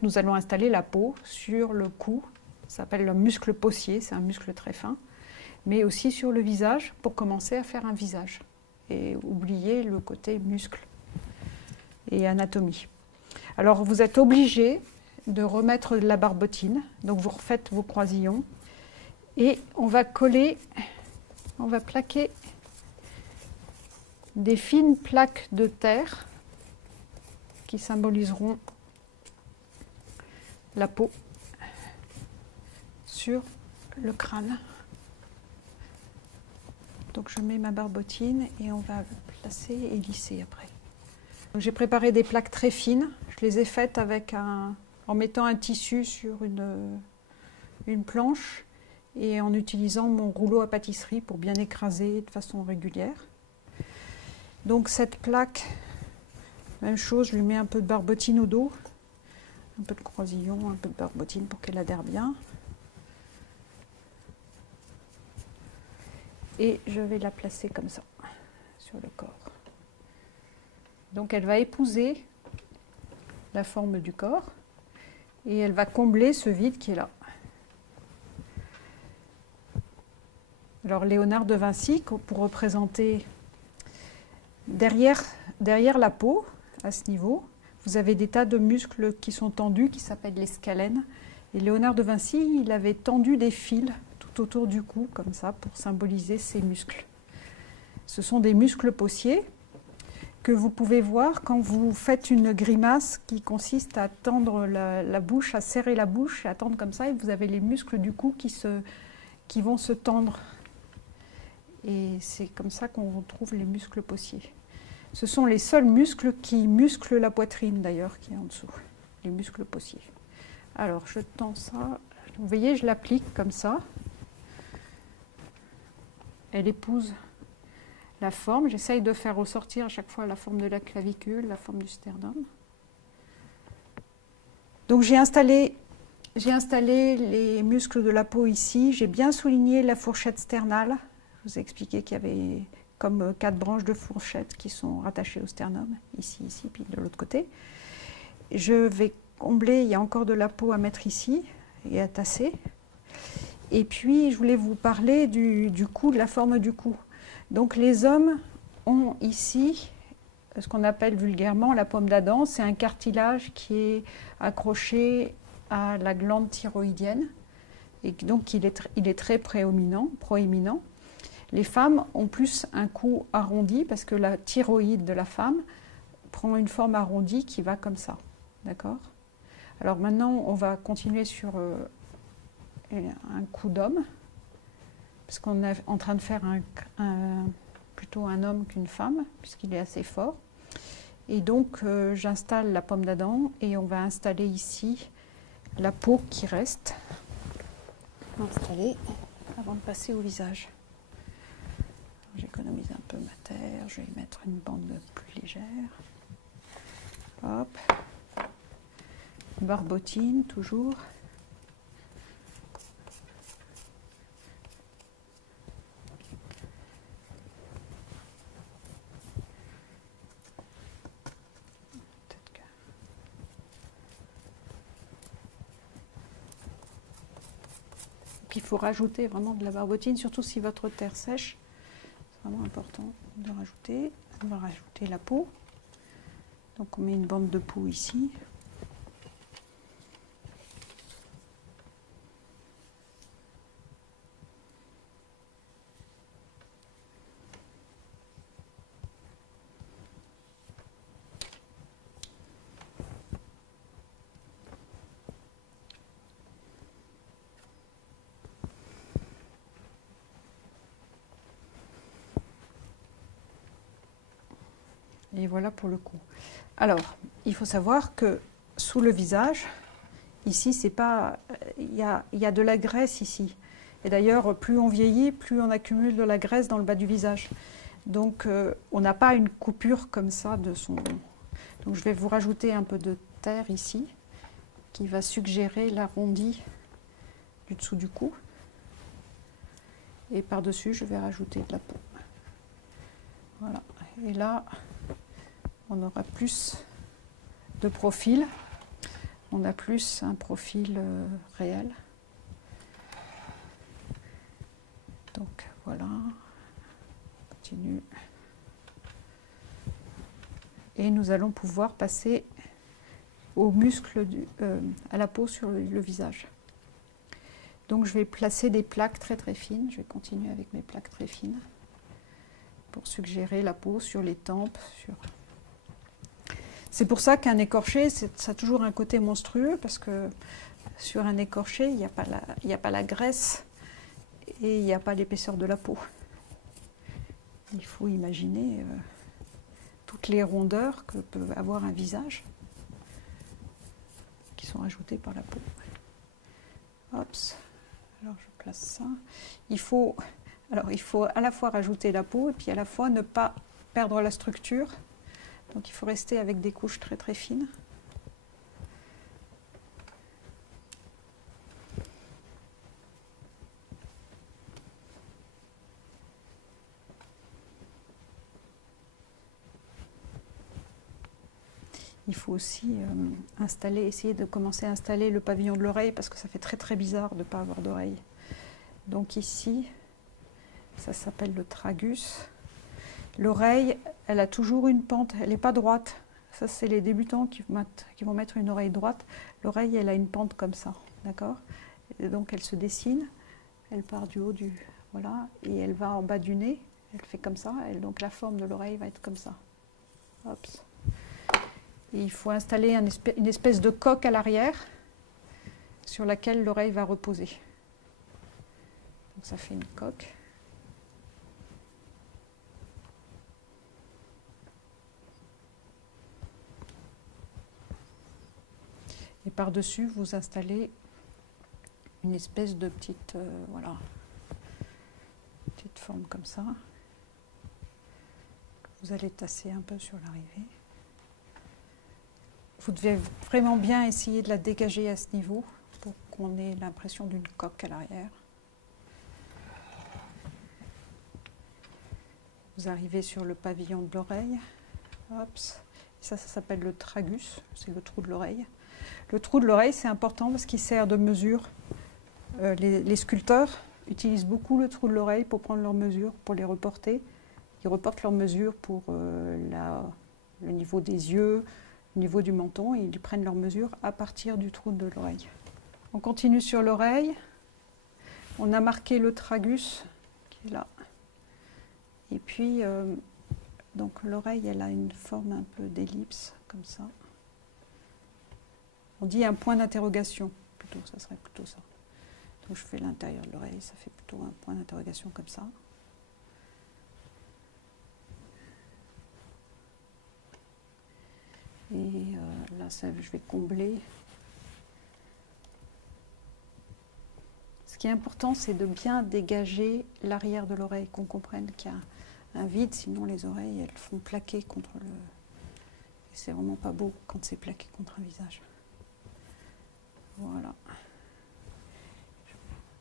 Nous allons installer la peau sur le cou, ça s'appelle le muscle possier, c'est un muscle très fin, mais aussi sur le visage pour commencer à faire un visage et oublier le côté muscle et anatomie. Alors vous êtes obligé de remettre de la barbotine, donc vous refaites vos croisillons et on va coller, on va plaquer des fines plaques de terre qui symboliseront la peau sur le crâne. Donc je mets ma barbotine et on va placer et lisser après. J'ai préparé des plaques très fines. Je les ai faites en mettant un tissu sur une planche et en utilisant mon rouleau à pâtisserie pour bien écraser de façon régulière. Donc cette plaque, même chose, je lui mets un peu de barbotine au dos. Un peu de croisillon, un peu de barbotine pour qu'elle adhère bien. Et je vais la placer comme ça, sur le corps. Donc elle va épouser la forme du corps et elle va combler ce vide qui est là. Alors Léonard de Vinci, pour représenter derrière la peau, à ce niveau, vous avez des tas de muscles qui sont tendus, qui s'appellent les scalènes. Et Léonard de Vinci, il avait tendu des fils tout autour du cou, comme ça, pour symboliser ces muscles. Ce sont des muscles possiers que vous pouvez voir quand vous faites une grimace qui consiste à tendre la bouche, à serrer la bouche, à tendre comme ça, et vous avez les muscles du cou qui vont se tendre. Et c'est comme ça qu'on retrouve les muscles possiers. Ce sont les seuls muscles qui musclent la poitrine d'ailleurs, qui est en dessous, les muscles possiers. Alors je tends ça, vous voyez, je l'applique comme ça. Elle épouse la forme. J'essaye de faire ressortir à chaque fois la forme de la clavicule, la forme du sternum. Donc j'ai installé les muscles de la peau ici. J'ai bien souligné la fourchette sternale. Je vous ai expliqué qu'il y avait comme 4 branches de fourchette qui sont rattachées au sternum, ici, puis de l'autre côté. Je vais combler, il y a encore de la peau à mettre ici et à tasser. Et puis, je voulais vous parler du cou, de la forme du cou. Donc, les hommes ont ici ce qu'on appelle vulgairement la pomme d'Adam. C'est un cartilage qui est accroché à la glande thyroïdienne. Et donc, il est très proéminent. Les femmes ont plus un cou arrondi parce que la thyroïde de la femme prend une forme arrondie qui va comme ça. D'accord ? Alors maintenant, on va continuer sur un cou d'homme, parce qu'on est en train de faire plutôt un homme qu'une femme, puisqu'il est assez fort. Et donc, j'installe la pomme d'Adam et on va installer ici la peau qui reste. Installer avant de passer au visage. J'économise un peu ma terre, je vais y mettre une bande plus légère. Hop. Barbotine, toujours. Puis il faut rajouter vraiment de la barbotine, surtout si votre terre sèche. C'est vraiment important de rajouter. On va rajouter la peau. Donc on met une bande de peau ici. Et voilà pour le cou. Alors, il faut savoir que sous le visage, ici, c'est pas, il y a de la graisse ici. Et d'ailleurs, plus on vieillit, plus on accumule de la graisse dans le bas du visage. Donc, on n'a pas une coupure comme ça de son... Donc, je vais vous rajouter un peu de terre ici, qui va suggérer l'arrondi du dessous du cou. Et par-dessus, je vais rajouter de la peau. Voilà. Et là, on aura plus de profil. on a plus un profil réel. Donc voilà, on continue. Et nous allons pouvoir passer aux muscles, à la peau sur le visage. Donc je vais placer des plaques très très fines, je vais continuer avec mes plaques très fines pour suggérer la peau sur les tempes. C'est pour ça qu'un écorché, ça a toujours un côté monstrueux, parce que sur un écorché, il n'y a pas la graisse et il n'y a pas l'épaisseur de la peau. Il faut imaginer toutes les rondeurs que peut avoir un visage qui sont ajoutées par la peau. Hop. Alors je place ça. Il faut à la fois rajouter la peau et puis à la fois ne pas perdre la structure. Donc il faut rester avec des couches très très fines. Il faut aussi essayer de commencer à installer le pavillon de l'oreille, parce que ça fait très très bizarre de ne pas avoir d'oreille. Donc ici, ça s'appelle le tragus. L'oreille, elle a toujours une pente, elle n'est pas droite. Ça, c'est les débutants qui vont mettre une oreille droite. L'oreille, elle a une pente comme ça, d'accord? Et donc elle se dessine, elle part du haut voilà, et elle va en bas du nez, elle fait comme ça, donc la forme de l'oreille va être comme ça. Hop. Et il faut installer une espèce de coque à l'arrière sur laquelle l'oreille va reposer. Donc ça fait une coque. Et par-dessus, vous installez une espèce de petite, voilà, petite forme comme ça. Vous allez tasser un peu sur l'arrivée. Vous devez vraiment bien essayer de la dégager à ce niveau pour qu'on ait l'impression d'une coque à l'arrière. Vous arrivez sur le pavillon de l'oreille. Ça s'appelle le tragus, c'est le trou de l'oreille. Le trou de l'oreille, c'est important parce qu'il sert de mesure. Les sculpteurs utilisent beaucoup le trou de l'oreille pour prendre leurs mesures, pour les reporter. Ils reportent leurs mesures pour le niveau des yeux, le niveau du menton, et ils prennent leurs mesures à partir du trou de l'oreille. On continue sur l'oreille. On a marqué le tragus qui est là. Et puis, donc l'oreille, elle a une forme un peu d'ellipse, comme ça. On dit un point d'interrogation, plutôt, ça serait plutôt ça. Donc je fais l'intérieur de l'oreille, ça fait plutôt un point d'interrogation comme ça. Et là, je vais combler. Ce qui est important, c'est de bien dégager l'arrière de l'oreille, qu'on comprenne qu'il y a un vide, sinon les oreilles, elles font plaquer contre le... Et c'est vraiment pas beau quand c'est plaqué contre un visage. Voilà.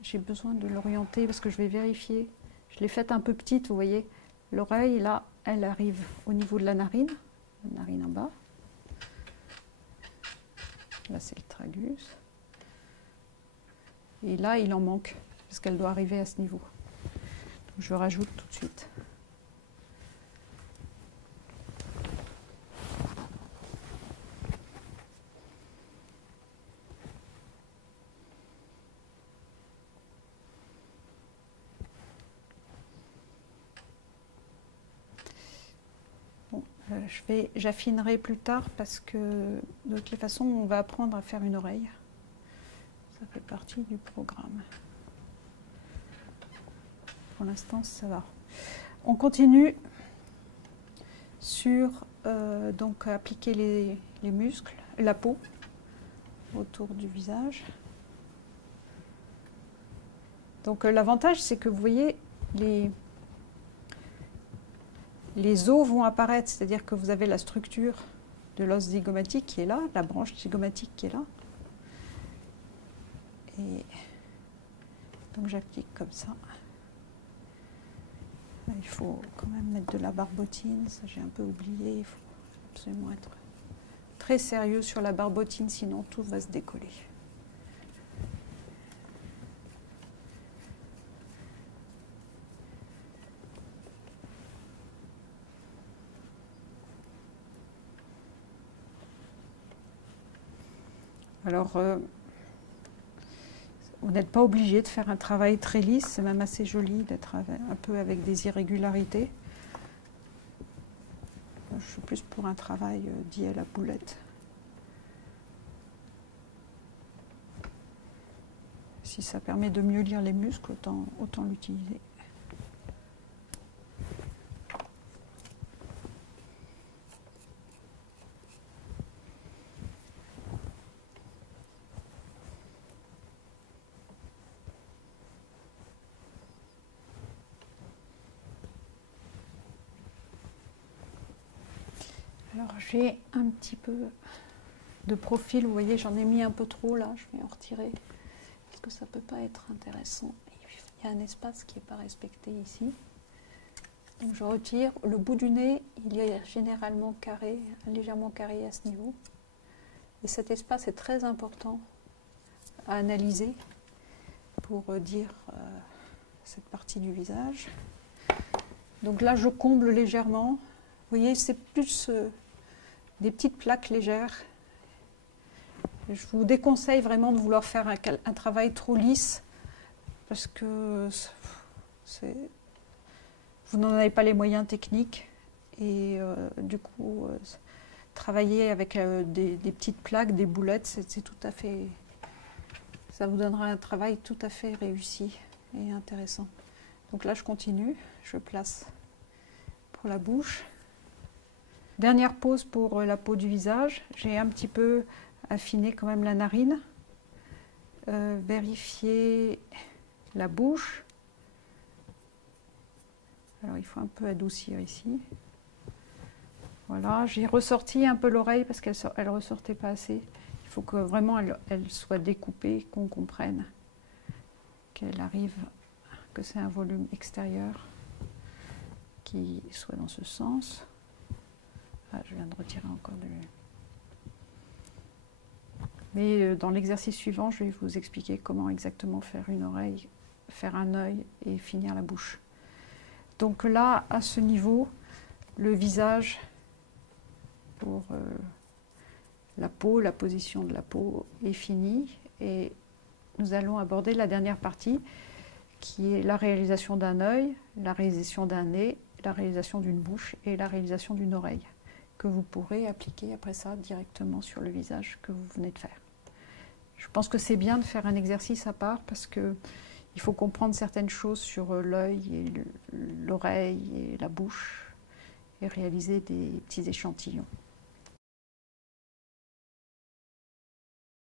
J'ai besoin de l'orienter parce que je vais vérifier. Je l'ai faite un peu petite, vous voyez. L'oreille, là, elle arrive au niveau de la narine en bas. Là, c'est le tragus. Et là, il en manque, parce qu'elle doit arriver à ce niveau. Donc, je rajoute tout de suite. J'affinerai plus tard parce que de toutes les façons, on va apprendre à faire une oreille. Ça fait partie du programme. Pour l'instant, ça va. On continue sur donc appliquer les muscles, la peau autour du visage. Donc l'avantage, c'est que vous voyez les os vont apparaître, c'est-à-dire que vous avez la structure de l'os zygomatique qui est là, la branche zygomatique qui est là. Et donc j'applique comme ça. Il faut quand même mettre de la barbotine, ça j'ai un peu oublié, il faut absolument être très sérieux sur la barbotine, sinon tout va se décoller. Alors, vous n'êtes pas obligé de faire un travail très lisse, c'est même assez joli d'être un peu avec des irrégularités. Je suis plus pour un travail dit à la boulette. Si ça permet de mieux lire les muscles, autant l'utiliser. Alors j'ai un petit peu de profil, vous voyez j'en ai mis un peu trop là, je vais en retirer parce que ça ne peut pas être intéressant. Il y a un espace qui n'est pas respecté ici. Donc je retire, le bout du nez il est généralement carré, légèrement carré à ce niveau. Et cet espace est très important à analyser pour dire cette partie du visage. Donc là je comble légèrement, vous voyez c'est plus des petites plaques légères. Je vous déconseille vraiment de vouloir faire un travail trop lisse parce que vous n'en avez pas les moyens techniques et du coup travailler avec des petites plaques, des boulettes, c'est tout à fait, ça vous donnera un travail tout à fait réussi et intéressant. Donc là je continue, je place pour la bouche. Dernière pose pour la peau du visage, j'ai un petit peu affiné quand même la narine, vérifier la bouche. Alors il faut un peu adoucir ici. Voilà, j'ai ressorti un peu l'oreille parce qu'elle ne ressortait pas assez. Il faut que vraiment elle soit découpée, qu'on comprenne qu'elle arrive, que c'est un volume extérieur qui soit dans ce sens. Ah, je viens de retirer encore du... Mais dans l'exercice suivant, je vais vous expliquer comment exactement faire une oreille, faire un œil et finir la bouche. Donc là, à ce niveau, le visage pour la peau, la position de la peau est finie. Et nous allons aborder la dernière partie qui est la réalisation d'un œil, la réalisation d'un nez, la réalisation d'une bouche et la réalisation d'une oreille, que vous pourrez appliquer après ça directement sur le visage que vous venez de faire. Je pense que c'est bien de faire un exercice à part parce qu'il faut comprendre certaines choses sur l'œil et l'oreille et la bouche et réaliser des petits échantillons.